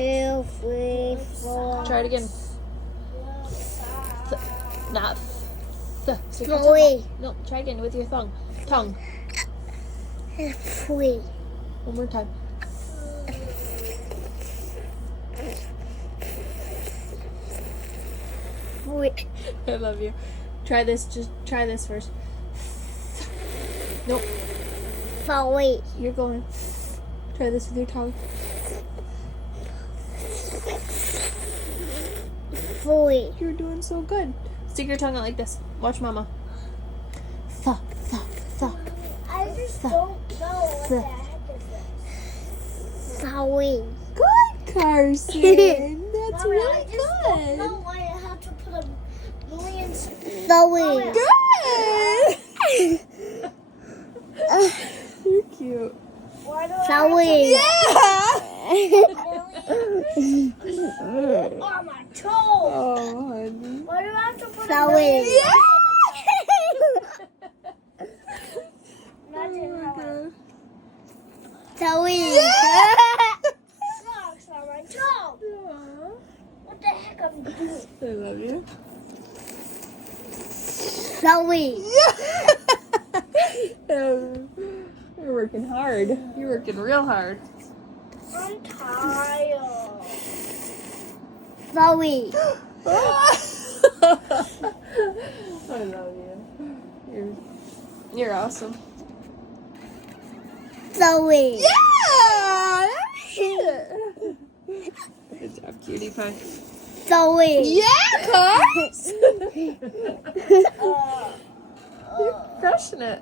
2, 3, 4. Try it again. Not. Stick your tongue Three. out. No, try again with your tongue. Tongue. 3. One more time. I love you. Try this. Just try this first. Nope. 3. You're going. Try this with your tongue. 3. You're doing so good. Stick your tongue out like this. Watch mama. Th, th, th. I just don't know what the heck is this. 3. Good, Carson. That's Mommy, really I just don't good. know why I have to put a million. 3. Good. You're cute. Why do I Yeah. on my toe? Oh, honey. Why do I have to put a 3. million? Oh Imagine my how God. socks on my toe. Aw. What the heck am I doing? I love you. 3. You're working hard. You're working real hard. I'm tired. 3. I love you. You're awesome. 3. Yeah! Good job, cutie pie. 3. Yeah, Cars! You're crushing it.